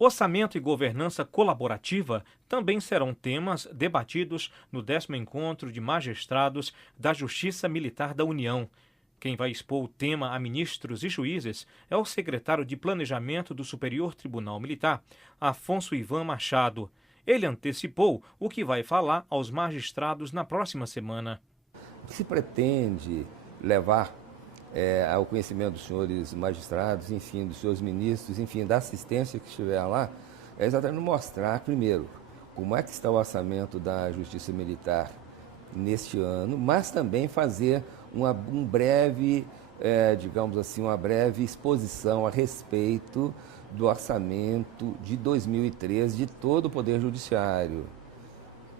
Orçamento e governança colaborativa também serão temas debatidos no 10º Encontro de Magistrados da Justiça Militar da União. Quem vai expor o tema a ministros e juízes é o secretário de Planejamento do Superior Tribunal Militar, Afonso Ivan Machado. Ele antecipou o que vai falar aos magistrados na próxima semana. O que se pretende levar ao conhecimento dos senhores magistrados, enfim, dos senhores ministros, enfim, da assistência que estiver lá, é exatamente mostrar, primeiro, como é que está o orçamento da Justiça Militar neste ano, mas também fazer um breve, digamos assim, uma breve exposição a respeito do orçamento de 2013 de todo o Poder Judiciário,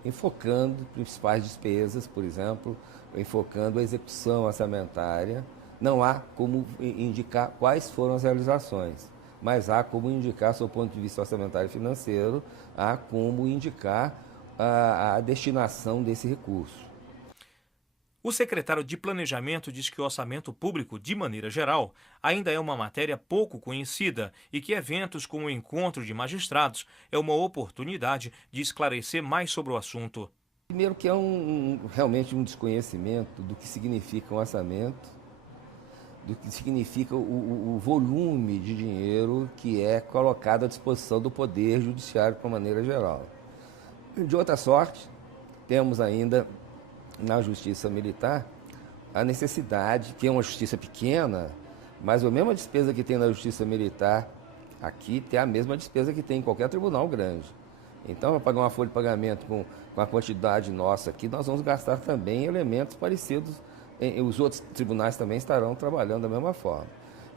enfocando principais despesas, por exemplo, enfocando a execução orçamentária. Não há como indicar quais foram as realizações, mas há como indicar, do ponto de vista orçamentário e financeiro, há como indicar a destinação desse recurso. O secretário de Planejamento diz que o orçamento público, de maneira geral, ainda é uma matéria pouco conhecida e que eventos como o Encontro de Magistrados é uma oportunidade de esclarecer mais sobre o assunto. Primeiro que é realmente um desconhecimento do que significa um orçamento, do que significa o volume de dinheiro que é colocado à disposição do Poder Judiciário de uma maneira geral. De outra sorte, temos ainda na Justiça Militar a necessidade, que é uma justiça pequena, mas a mesma despesa que tem na Justiça Militar aqui tem a mesma despesa que tem em qualquer tribunal grande. Então, para pagar uma folha de pagamento com a quantidade nossa aqui, nós vamos gastar também elementos parecidos. Os outros tribunais também estarão trabalhando da mesma forma.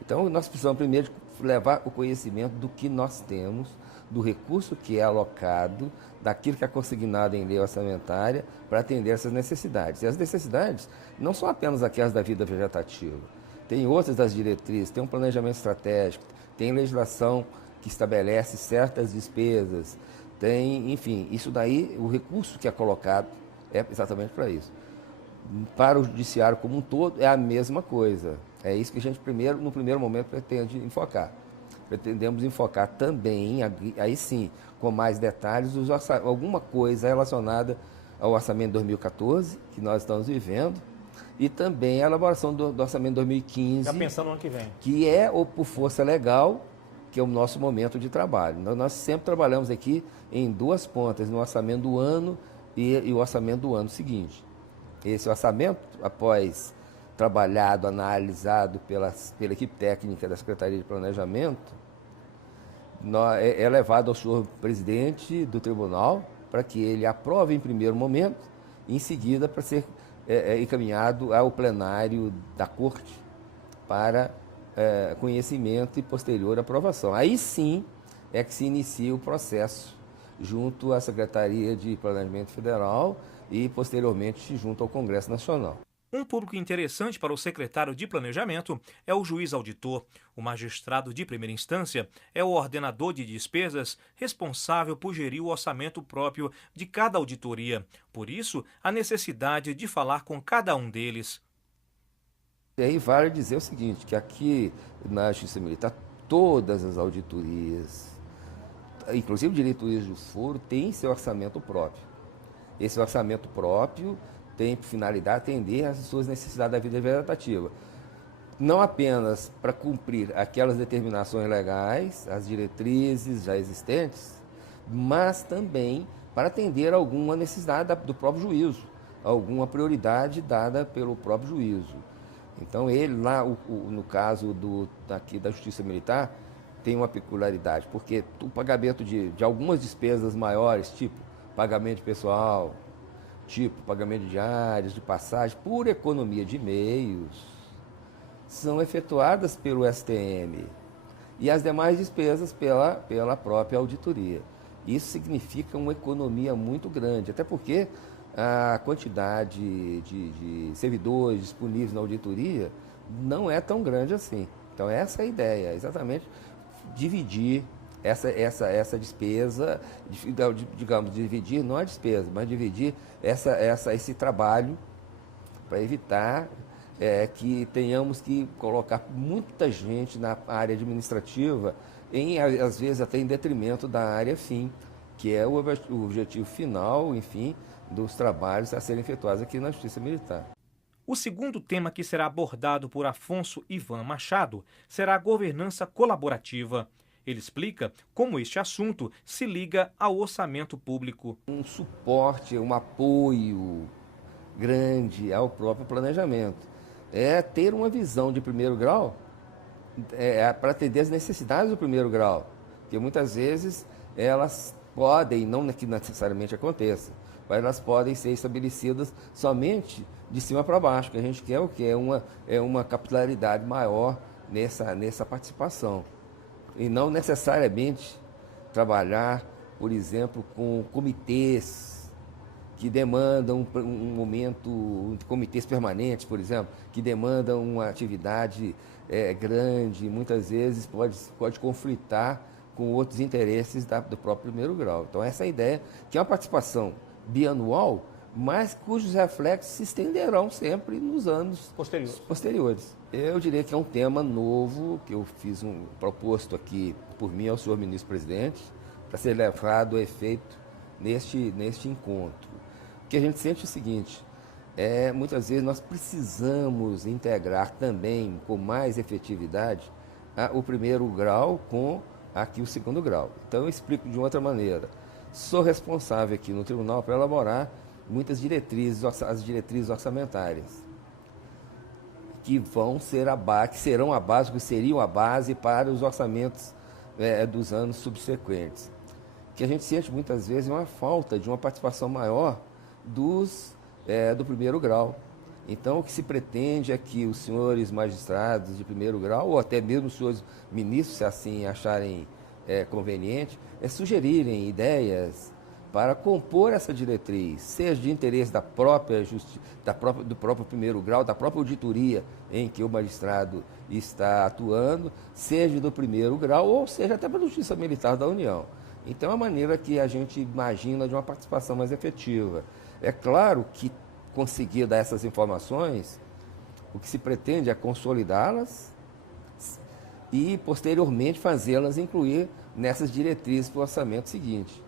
Então, nós precisamos primeiro levar o conhecimento do que nós temos, do recurso que é alocado, daquilo que é consignado em lei orçamentária para atender essas necessidades. E as necessidades não são apenas aquelas da vida vegetativa. Tem outras das diretrizes, tem um planejamento estratégico, tem legislação que estabelece certas despesas, tem, enfim, isso daí, o recurso que é colocado é exatamente para isso. Para o judiciário como um todo é a mesma coisa. É isso que a gente no primeiro momento pretende enfocar. Pretendemos enfocar também, aí sim, com mais detalhes, alguma coisa relacionada ao orçamento de 2014, que nós estamos vivendo, e também a elaboração do orçamento de 2015. Já pensando no ano que vem. Que é por força legal, que é o nosso momento de trabalho. Nós sempre trabalhamos aqui em duas pontas, no orçamento do ano e o orçamento do ano seguinte. Esse orçamento, após trabalhado, analisado pela equipe técnica da Secretaria de Planejamento, é levado ao senhor presidente do tribunal para que ele aprove em primeiro momento, e em seguida para ser encaminhado ao plenário da Corte para conhecimento e posterior aprovação. Aí sim é que se inicia o processo junto à Secretaria de Planejamento Federal e, posteriormente, junto ao Congresso Nacional. Um público interessante para o secretário de Planejamento é o juiz auditor. O magistrado de primeira instância é o ordenador de despesas responsável por gerir o orçamento próprio de cada auditoria. Por isso, a necessidade de falar com cada um deles. E aí vale dizer o seguinte, que aqui na Justiça Militar, todas as auditorias, inclusive diretorias do foro, têm seu orçamento próprio. Esse orçamento próprio tem por finalidade atender às suas necessidades da vida vegetativa. Não apenas para cumprir aquelas determinações legais, as diretrizes já existentes, mas também para atender alguma necessidade do próprio juízo, alguma prioridade dada pelo próprio juízo. Então, ele lá, no caso daqui da Justiça Militar, tem uma peculiaridade, porque o pagamento de algumas despesas maiores, tipo pagamento de pessoal, tipo pagamento de diárias, de passagem, por economia de meios, são efetuadas pelo STM e as demais despesas pela própria auditoria. Isso significa uma economia muito grande, até porque a quantidade de servidores disponíveis na auditoria não é tão grande assim. Então essa é a ideia, exatamente dividir essa despesa, digamos, dividir não a despesa, mas dividir esse trabalho para evitar que tenhamos que colocar muita gente na área administrativa, às vezes até em detrimento da área fim, que é o objetivo final, enfim, dos trabalhos a serem efetuados aqui na Justiça Militar. O segundo tema que será abordado por Afonso Ivan Machado será a governança colaborativa. Ele explica como este assunto se liga ao orçamento público. Um suporte, um apoio grande ao próprio planejamento. É ter uma visão de primeiro grau para atender as necessidades do primeiro grau. Porque muitas vezes elas podem, não que necessariamente aconteça, mas elas podem ser estabelecidas somente de cima para baixo. O que a gente quer é uma capilaridade maior nessa participação. E não necessariamente trabalhar, por exemplo, com comitês que demandam um momento, comitês permanentes, por exemplo, que demandam uma atividade grande, muitas vezes pode conflitar com outros interesses do próprio primeiro grau. Então, essa é a ideia, que é uma participação bianual, mas cujos reflexos se estenderão sempre nos anos posteriores. Eu diria que é um tema novo, que eu fiz proposto aqui por mim ao senhor ministro-presidente, para ser levado a efeito neste encontro. O que a gente sente é o seguinte, muitas vezes nós precisamos integrar também com mais efetividade o primeiro grau com aqui o segundo grau. Então eu explico de outra maneira. Sou responsável aqui no tribunal para elaborar muitas diretrizes, as diretrizes orçamentárias, que seriam a base para os orçamentos dos anos subsequentes. Que a gente sente muitas vezes uma falta de uma participação maior do primeiro grau. Então, o que se pretende é que os senhores magistrados de primeiro grau, ou até mesmo os senhores ministros, se assim acharem conveniente, sugerirem ideias para compor essa diretriz, seja de interesse do próprio primeiro grau, da própria auditoria em que o magistrado está atuando, seja do primeiro grau, ou seja até pela Justiça Militar da União. Então, é a maneira que a gente imagina de uma participação mais efetiva. É claro que, conseguidas essas informações, o que se pretende é consolidá-las e, posteriormente, fazê-las incluir nessas diretrizes para o orçamento seguinte.